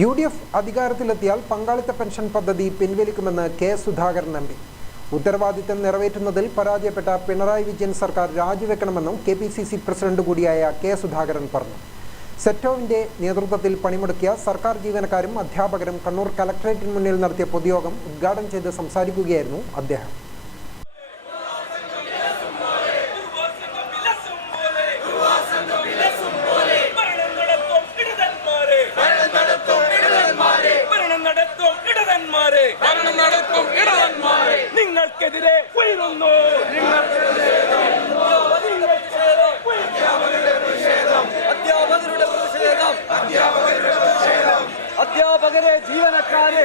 U D F അധികാരത്തിലെത്തിയാൽ പങ്കാളിത്ത pension പദ്ധതി പിൻവലിക്കുമെന്ന് കെ സുധാകരൻ എം പി. ഉത്തരവാദിത്തം നിറവേറ്റുന്നതിൽ പരാജയപ്പെട്ട പിണറായി വിജയൻ സർക്കാർ രാജിവെക്കണമെന്നും K P C C president കൂടിയായ കെ സുധാകരൻ പറഞ്ഞു. സെറ്റോവിന്റെ നേതൃത്വത്തിൽ പണിമുടക്കിയ സർക്കാർ ജീവനക്കാരും അധ്യാപകരും കണ്ണൂർ കലക്ടറേറ്റിന് മുന്നിൽ നടത്തിയ പൊതുയോഗം ഉദ്ഘാടനം ചെയ്ത് സംസാരിക്കുകയായിരുന്നു അദ്ദേഹം. നിങ്ങൾക്കെതിരെ ഉയരുന്നു അധ്യാപകരുടെ പ്രതിഷേധം അധ്യാപകരെ ജീവനക്കാരെ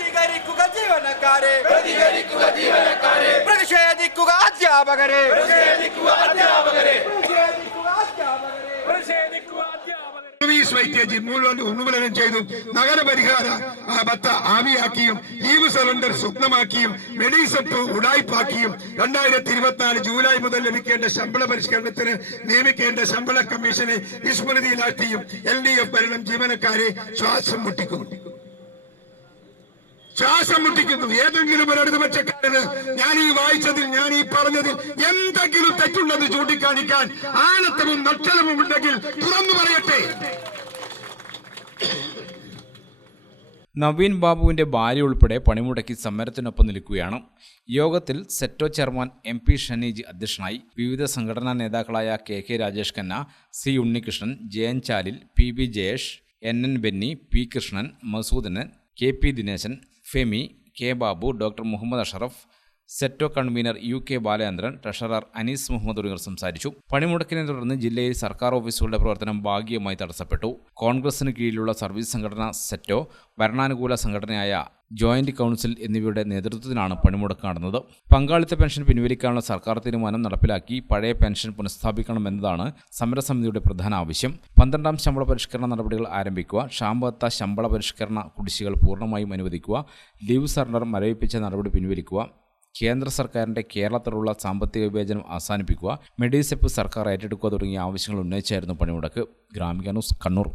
പ്രതികരിക്കുക ജീവനക്കാരെ പ്രതികരിക്കുക ജീവനക്കാരെ പ്രതിഷേധിക്കുക അധ്യാപകരെ പ്രതിഷേധിക്കുക അധ്യാപകരെ സർവീസ് വെയിറ്റേജ് മുഴുവൻ ഉന്മൂലനം നഗരപരിഹാര ഭത്ത ആവിയാക്കിയും ലീവ് സറണ്ടർ സ്വപ്നമാക്കിയും മെഡിസെപ്പ് ഉടായ്പാക്കിയും രണ്ടായിരത്തി ഇരുപത്തിനാല് ജൂലൈ മുതൽ ലഭിക്കേണ്ട ശമ്പള പരിഷ്കരണത്തിന് നിയമിക്കേണ്ട ശമ്പള കമ്മീഷനെ വിസ്മൃതിയിലാക്കിയും എൽ ഡി എഫ് ഭരണം ജീവനക്കാരെ ശ്വാസം മുട്ടിക്കുന്നു. ശ്വാസം മുട്ടിക്കുന്നു. ഏതെങ്കിലും ഒരു ഇടതുപക്ഷക്കാരന് ഞാൻ ഈ വായിച്ചതിൽ ഞാൻ ഈ പറഞ്ഞതിൽ എന്തെങ്കിലും തെറ്റുണ്ടെന്ന് ചൂണ്ടിക്കാണിക്കാൻ ആനത്തവും നക്ഷലവും ഉണ്ടെങ്കിൽ തുറന്നു പറയട്ടെ. നവീൻ ബാബുവിന്റെ ഭാര്യ ഉൾപ്പെടെ പണിമുടക്കി സമരത്തിനൊപ്പം നിൽക്കുകയാണ്. യോഗത്തിൽ SETO chairman M P Shaneej അധ്യക്ഷനായി. വിവിധ സംഘടനാ നേതാക്കളായ K K Rajesh Khanna C Unnikrishnan Jayan Chalil P B Jayesh N N Benny P Krishnan Masoodanan K P Dineshan Femi K Babu doctor Muhammad Ashraf SETO convener U K Balachandran treasurer Anees Muhammad തുടങ്ങിയവർ സംസാരിച്ചു. പണിമുടക്കിനെ തുടർന്ന് ജില്ലയിൽ സർക്കാർ ഓഫീസുകളുടെ പ്രവർത്തനം ഭാഗികമായി തടസ്സപ്പെട്ടു. കോൺഗ്രസിന് കീഴിലുള്ള സർവീസ് സംഘടന സെറ്റോ ഭരണാനുകൂല സംഘടനയായ ജോയിന്റ് കൗൺസിൽ എന്നിവയുടെ നേതൃത്വത്തിലാണ് പണിമുടക്ക് നടന്നത്. പങ്കാളിത്ത പെൻഷൻ പിൻവലിക്കാനുള്ള സർക്കാർ തീരുമാനം നടപ്പിലാക്കി പഴയ പെൻഷൻ പുനഃസ്ഥാപിക്കണമെന്നതാണ് സമരസമിതിയുടെ പ്രധാന ആവശ്യം. പന്ത്രണ്ടാം ശമ്പള പരിഷ്കരണ നടപടികൾ ആരംഭിക്കുക ക്ഷാമബത്ത ശമ്പള പരിഷ്കരണ കുടിശ്ശികൾ പൂർണമായും അനുവദിക്കുക ലീവ് സർണർ മരവിപ്പിച്ച നടപടി പിൻവലിക്കുക കേന്ദ്ര സർക്കാരിന്റെ കേരളത്തിലുള്ള സാമ്പത്തിക വിവേചനം അവസാനിപ്പിക്കുക. മെഡിസെപ്പ് സർക്കാർ ഏറ്റെടുക്കുക തുടങ്ങിയ ആവശ്യങ്ങൾ ഉന്നയിച്ചായിരുന്നു പണിമുടക്ക്. ഗ്രാമിക ന്യൂസ് കണ്ണൂർ.